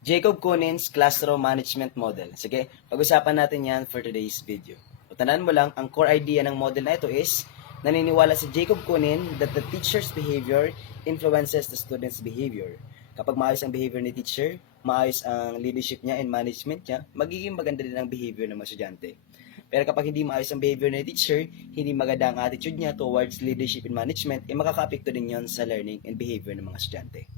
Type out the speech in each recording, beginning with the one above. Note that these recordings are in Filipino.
Jacob Kunin's Classroom Management Model. Sige, pag-usapan natin yan for today's video. O tandaan mo lang, ang core idea ng model na ito is, naniniwala si Jacob Kunin that the teacher's behavior influences the student's behavior. Kapag maayos ang behavior ni teacher, maayos ang leadership niya and management niya, magiging maganda din ang behavior ng mga estudyante. Pero kapag hindi maayos ang behavior ng teacher, hindi maganda ang attitude niya towards leadership and management, makaka-apekto din yon sa learning and behavior ng mga estudyante.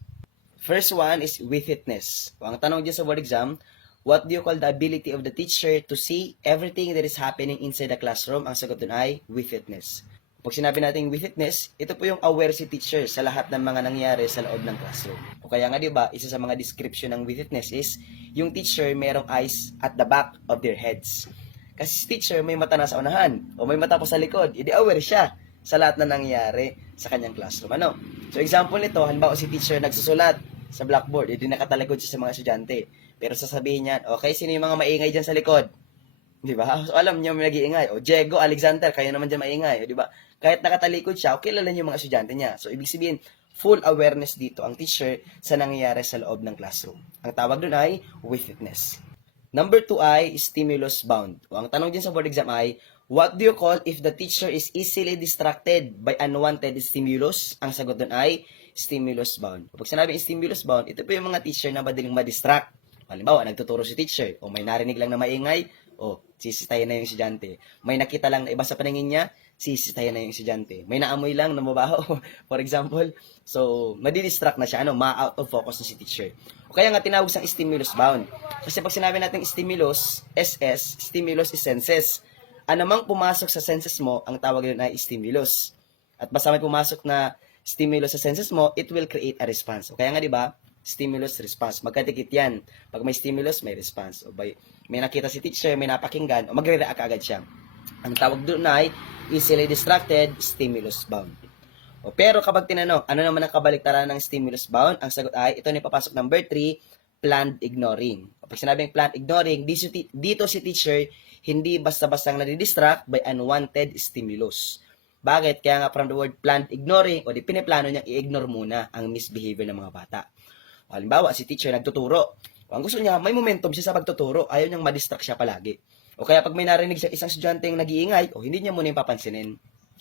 First one is wittiness. Ang tanong dyan sa board exam, what do you call the ability of the teacher to see everything that is happening inside the classroom? Ang sagot dun ay wittiness. Pag sinabi natin wittiness, ito po yung aware si teacher sa lahat ng mga nangyari sa loob ng classroom. O kaya nga diba, isa sa mga description ng wittiness is, yung teacher merong eyes at the back of their heads. Kasi si teacher may mata na sa unahan, o may mata po sa likod, hindi aware siya sa lahat na nangyari sa kanyang classroom. Ano? So example nito, halimbawa si teacher nagsusulat sa blackboard, hindi nakatalikod siya sa mga estudyante. Pero sasabihin niya, okay, sino yung mga maingay dyan sa likod? Di ba? So alam niya may nag-iingay. O Diego, Alexander, kayo naman dyan maingay. O, di ba? Kahit nakatalikod siya, okay, kilala niyo yung mga estudyante niya. So ibig sabihin, full awareness dito ang teacher sa nangyayari sa loob ng classroom. Ang tawag doon ay wittiness. Number 2 ay stimulus bound. O, ang tanong dyan sa board exam ay, what do you call if the teacher is easily distracted by unwanted stimulus? Ang sagot doon ay stimulus bound. Pag sinabi stimulus bound, ito po yung mga teacher na madaling ma-distract. Halimbawa, nagtuturo si teacher, o may narinig lang na maingay, o sisitayin na yung estudyante. May nakita lang na iba sa paningin niya, sisitayin na yung estudyante. May naamoy lang na mabaho, for example. So, madidistract na siya, ma-out of focus na si teacher. O kaya nga tinawag sang stimulus bound. Kasi pag sinabi natin stimulus, SS, stimulus is senses. Anumang pumasok sa senses mo, ang tawag din ay stimulus. At basta may pumasok na stimulus sa senses mo, it will create a response. O kaya nga, di ba? Stimulus, response. Magkadikit yan. Pag may stimulus, may response. O may nakita si teacher, may napakinggan, o magre-react agad siya. Ang tawag doon ay easily distracted, stimulus bound. O pero kapag tinanong, ano naman ang kabaliktaran ng stimulus bound? Ang sagot ay, ito na papasok number 3, planned ignoring. O pag sinabing planned ignoring, dito si teacher, hindi basta-bastang nadidistract by unwanted stimulus. Bakit? Kaya nga from the word planned ignoring, o di piniplano niya i-ignore muna ang misbehavior ng mga bata. O, halimbawa, si teacher nagtuturo. O, ang gusto niya, may momentum siya sa pagtuturo. Ayaw niyang madistract siya palagi. O kaya pag may narinig siya isang estudyante yung nag-iingay, o hindi niya muna yung papansinin.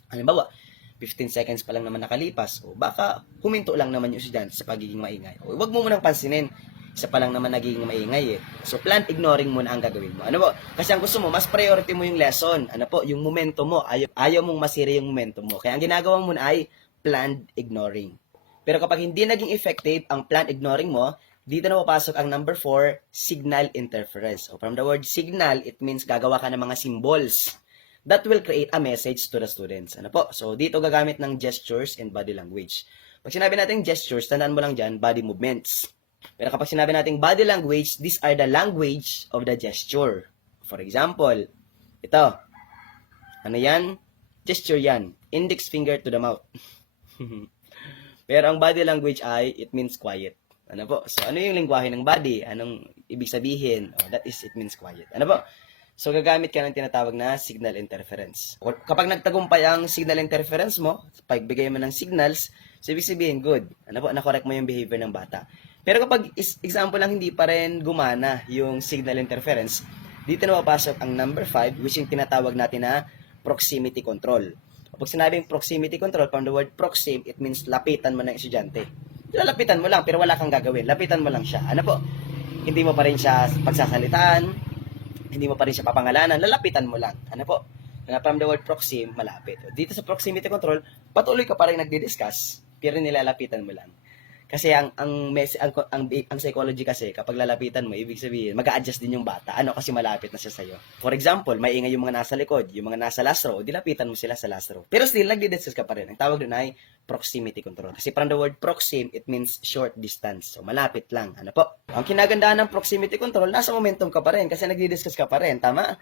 Halimbawa, 15 seconds pa lang naman nakalipas, o baka huminto lang naman yung estudyante sa pagiging maingay. O wag mo munang pansinin. Isa pa lang naman nagiging maingay eh. So, planned ignoring muna ang gagawin mo. Ano po? Kasi ang gusto mo, mas priority mo yung lesson. Ano po? Yung momentum mo. Ayaw mong masira yung momentum mo. Kaya ang ginagawa mo na ay planned ignoring. Pero kapag hindi naging effective ang planned ignoring mo, dito na papasok ang number 4, signal interference. So, from the word signal, it means gagawa ka ng mga symbols that will create a message to the students. Ano po? So, dito gagamit ng gestures and body language. Pag sinabi natin gestures, tandaan mo lang dyan, body movements. Pero kapag sinabi natin body language, these are the language of the gesture. For example, ito. Ano yan? Gesture yan. Index finger to the mouth. Pero ang body language ay, it means quiet. Ano po? So, ano yung lingwahe ng body? Anong ibig sabihin? Oh, that is, it means quiet. Ano po? So, gagamit ka ng tinatawag na signal interference. O, kapag nagtagumpay ang signal interference mo, pagbigay mo ng signals, so ibig sabihin, good. Ano po? Na-correct mo yung behavior ng bata. Pero kapag, example lang, hindi pa rin gumana yung signal interference, dito na papasok ang number 5, which yung tinatawag natin na proximity control. Pag sinabing proximity control, from the word proxim, it means lapitan mo ng estudyante. Lalapitan mo lang, pero wala kang gagawin. Lapitan mo lang siya. Ano po? Hindi mo pa rin siya pagsasalitaan, hindi mo pa rin siya papangalanan, lalapitan mo lang. Ano po? From the word proxim, malapit. Dito sa proximity control, patuloy ka pa rin nagdi-discuss, pero nilalapitan mo lang. Kasi ang psychology kasi, kapag lalapitan mo, ibig sabihin, mag-a-adjust din yung bata. Ano? Kasi malapit na siya sa'yo. For example, maingay yung mga nasa likod, yung mga nasa last row, dilapitan mo sila sa last row. Pero still, nagdi-discuss ka pa rin. Ang tawag doon ay proximity control. Kasi from the word proxim, it means short distance. So, malapit lang. Ano po? Ang kinagandaan ng proximity control, nasa momentum ka pa rin kasi nagdi-discuss ka pa rin. Tama?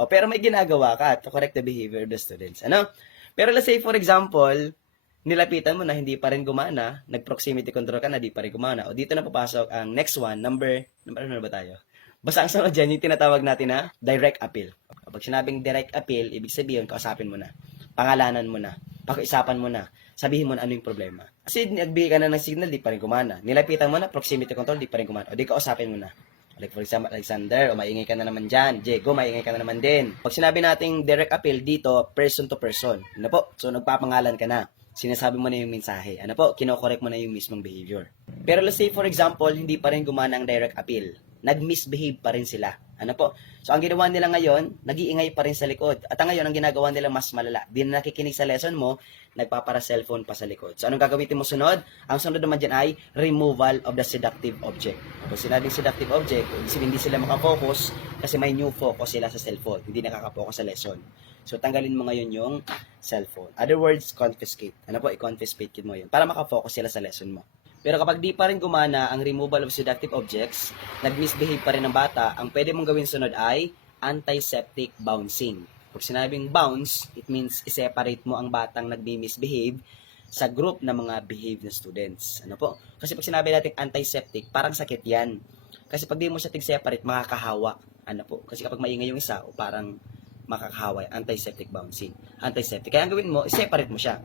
O, pero may ginagawa ka to correct the behavior of the students. Ano? Pero let's say, for example, nilapitan mo na hindi pa rin gumana, nag-proximity control ka na, di pa rin gumana. O dito na papasok ang next one, number ano na ba tayo? Basta ang sunod dyan, yung tinatawag natin na direct appeal. Kapag sinabing direct appeal, ibig sabihin, kausapin mo na. Pangalanan mo na. Pakiusapan mo na. Sabihin mo na ano yung problema. Kasi nagbigay ka na ng signal, di pa rin gumana. Nilapitan mo na, proximity control, di pa rin gumana. O di kausapin mo na. Like for example, Alexander, o maingay ka na naman dyan. Diego, maingay ka na naman din. Pag sinabi nating direct appeal dito, person to person. Ano po? So, nagpapangalan ka na. Sinasabi mo na yung mensahe. Ano po? Kinokorek mo na yung mismong behavior. Pero let's say, for example, hindi pa rin gumana ang direct appeal. Nag-misbehave pa rin sila. Ano po? So, ang ginawa nila ngayon, nag-iingay pa rin sa likod. At ngayon, ang ginagawa nila mas malala. Di na nakikinig sa lesson mo, nagpapara cellphone pa sa likod. So, anong gagawin mo sunod? Ang sunod naman dyan ay removal of the seductive object. Kung sinabing seductive object, hindi sila makafocus kasi may new focus sila sa cellphone. Hindi nakaka-focus sa lesson. So, tanggalin mo ngayon yung cellphone. Other words, confiscate. Ano po? I-confiscate mo yun para makafocus sila sa lesson mo. Pero kapag di pa rin gumana ang removal of seductive objects, nag-misbehave pa rin ng bata, ang pwede mong gawin sunod ay antiseptic bouncing. Pag sinabing bounce, it means i-separate mo ang batang nag-misbehave sa group ng mga behave na students. Ano po? Kasi pag sinabi natin antiseptic, parang sakit yan. Kasi pag di mo siya tig-separate, makakahawa. Ano po? Kasi kapag maingay yung isa, o parang makakahawa, antiseptic bouncing. Antiseptic. Kaya ang gawin mo, i-separate mo siya.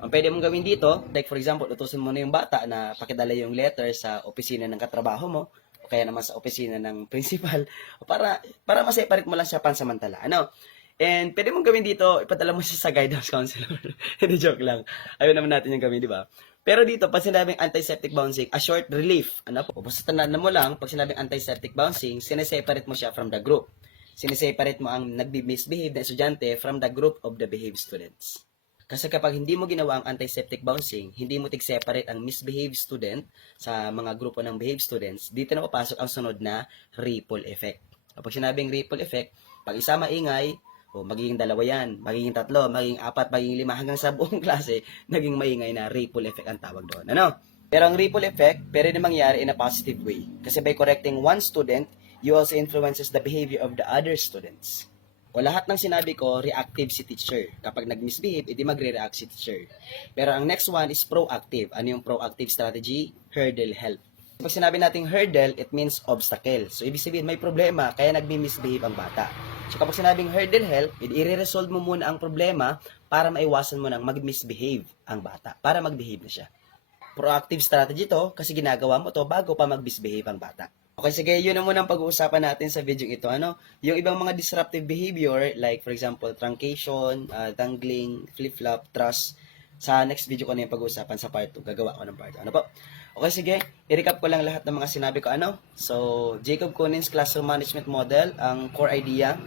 Ang pwede mong gawin dito, like for example, utusin mo na yung bata na pakidala yung letter sa opisina ng katrabaho mo, o kaya naman sa opisina ng principal, para ma-separate mo lang siya pansamantala. Ano? And pwede mong gawin dito, ipadala mo siya sa guidance counselor. Hindi, joke lang. Ayaw naman natin yung gawin, di ba? Pero dito, pag sinabing antiseptic bouncing, a short relief. Ano po? Basta tandaan mo lang, pag sinabing antiseptic bouncing, sineseparate mo siya from the group. Sineseparate mo ang nag-misbehave na estudyante from the group of the behave students. Kasi kapag hindi mo ginawa ang antiseptic bouncing, hindi mo tig-separate ang misbehave student sa mga grupo ng behave students, dito na papasok ang sunod na ripple effect. Kapag sinabing ripple effect, pag isa maingay, magiging dalawa yan, magiging tatlo, magiging apat, magiging lima, hanggang sa buong klase, naging maingay na ripple effect ang tawag doon. Ano? Pero ang ripple effect, pwede na mangyari in a positive way. Kasi by correcting one student, you also influences the behavior of the other students. O lahat ng sinabi ko, reactive si teacher. Kapag nag-misbehave, edi magre-react si teacher. Pero ang next one is proactive. Ano yung proactive strategy? Hurdle help. Pag sinabi nating hurdle, it means obstacle. So, ibig sabihin, may problema, kaya nag-misbehave ang bata. So, kapag sinabing hurdle help, i-resolve mo muna ang problema para maiwasan mo nang mag-misbehave ang bata. Para mag-behave na siya. Proactive strategy to kasi ginagawa mo to bago pa mag-misbehave ang bata. Okay, sige, yun na muna ang pag-uusapan natin sa video ito. Ano? Yung ibang mga disruptive behavior, like for example, truncation, dangling, flip-flop, thrust, sa next video ko na yung pag-uusapan sa part 2. Gagawa ko ng part 2. Ano po? Okay, sige. I-recap ko lang lahat ng mga sinabi ko. Ano? So, Jacob Conin's Classroom Management Model, ang core idea,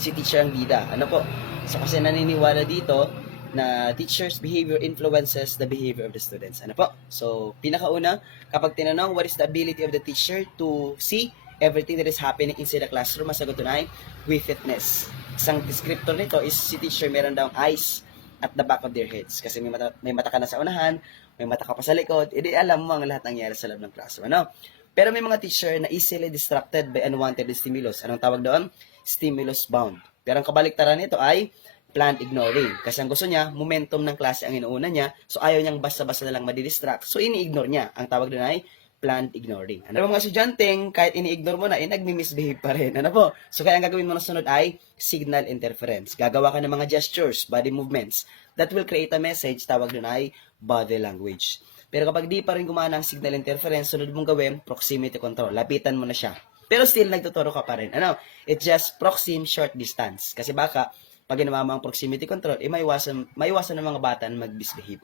si teacher ang bida. Ano po? So, kasi naniniwala dito na teacher's behavior influences the behavior of the students. Ano po? So, pinakauna, kapag tinanong what is the ability of the teacher to see everything that is happening inside the classroom, masagot na ay witness. Isang descriptor nito is si teacher meron daw eyes at the back of their heads. Kasi may mata ka na sa unahan, may mata ka pa sa likod, edi alam mo ang lahat ng nangyari sa loob ng classroom. Ano? Pero may mga teacher na easily distracted by unwanted stimulus. Anong tawag doon? Stimulus bound. Pero ang kabaliktaran nito ay planned ignoring. Kasi ang gusto niya, momentum ng klase ang inuuna niya, so ayaw niyang basta-basta na lang madidistract, so ini-ignore niya. Ang tawag doon ay planned ignoring. Ano mga estudyanteng, kahit ini-ignore mo na, nagmi-misbehave pa rin. Ano po? So kaya ang gagawin mo na sunod ay signal interference. Gagawa ka ng mga gestures, body movements, that will create a message, tawag doon ay body language. Pero kapag di pa rin gumana ang signal interference, sunod mong gawin, proximity control. Lapitan mo na siya. Pero still, nagtuturo ka pa rin. Ano? It's just proxim short distance. Kasi baka, pag ginawa mo ang proximity control, maiwasan ng mga bata na mag-misbehave.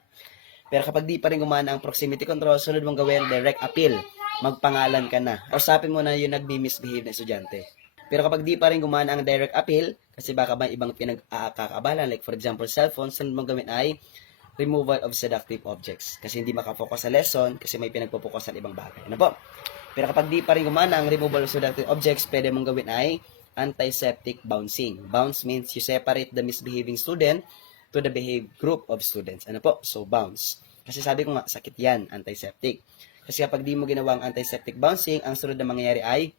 Pero kapag di pa rin gumana ang proximity control, sunod mong gawin, direct appeal. Magpangalan ka na. Usapin mo na yung nag-misbehave na estudyante. Pero kapag di pa rin gumana ang direct appeal, kasi baka may ibang pinag-aakabalan, like for example, cellphone, sunod mong gawin ay removal of seductive objects. Kasi hindi makafocus sa lesson, kasi may pinagpo-focus sa ibang bagay. Ano po? Pero kapag di pa rin gumana ang removal of seductive objects, pwede mong gawin ay antiseptic bouncing. Bounce means you separate the misbehaving student to the behave group of students. Ano po? So, bounce. Kasi sabi ko nga, sakit yan, antiseptic. Kasi kapag di mo ginawa ang antiseptic bouncing, ang sunod na mangyayari ay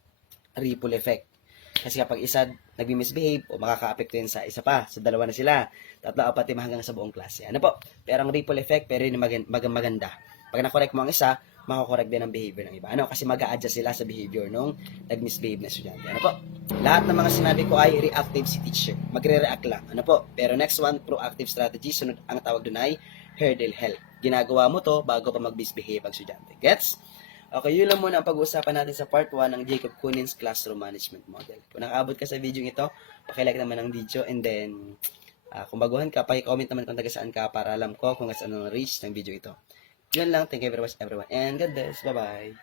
ripple effect. Kasi kapag isa nag-misbehave, o makaka-apekto yun sa isa pa, sa dalawa na sila, tatlo, apat, lima hanggang sa buong klase. Ano po? Pero ang ripple effect, pero yun maganda. Pag na-correct mo ang isa, makakorek din ang behavior ng iba. Ano? Kasi mag-a-adjust sila sa behavior nung nag-misbehave na estudyante. Ano po? Lahat ng mga sinabi ko ay reactive si teacher. Magre-react lang. Ano po? Pero next one, proactive strategy. Sunod, ang tawag doon ay hurdle help. Ginagawa mo to bago pa mag-misbehave ang estudyante. Gets? Okay, yun lang muna ang pag-uusapan natin sa part 1 ng Jacob Kunin's Classroom Management Model. Kung nakaabot ka sa video ito, pakilike naman ang video and then kung baguhan ka, paki-comment naman kung taga saan ka para alam ko kung saan ang reach ng video ito. Yun lang. Thank you very much everyone and God bless. Bye-bye.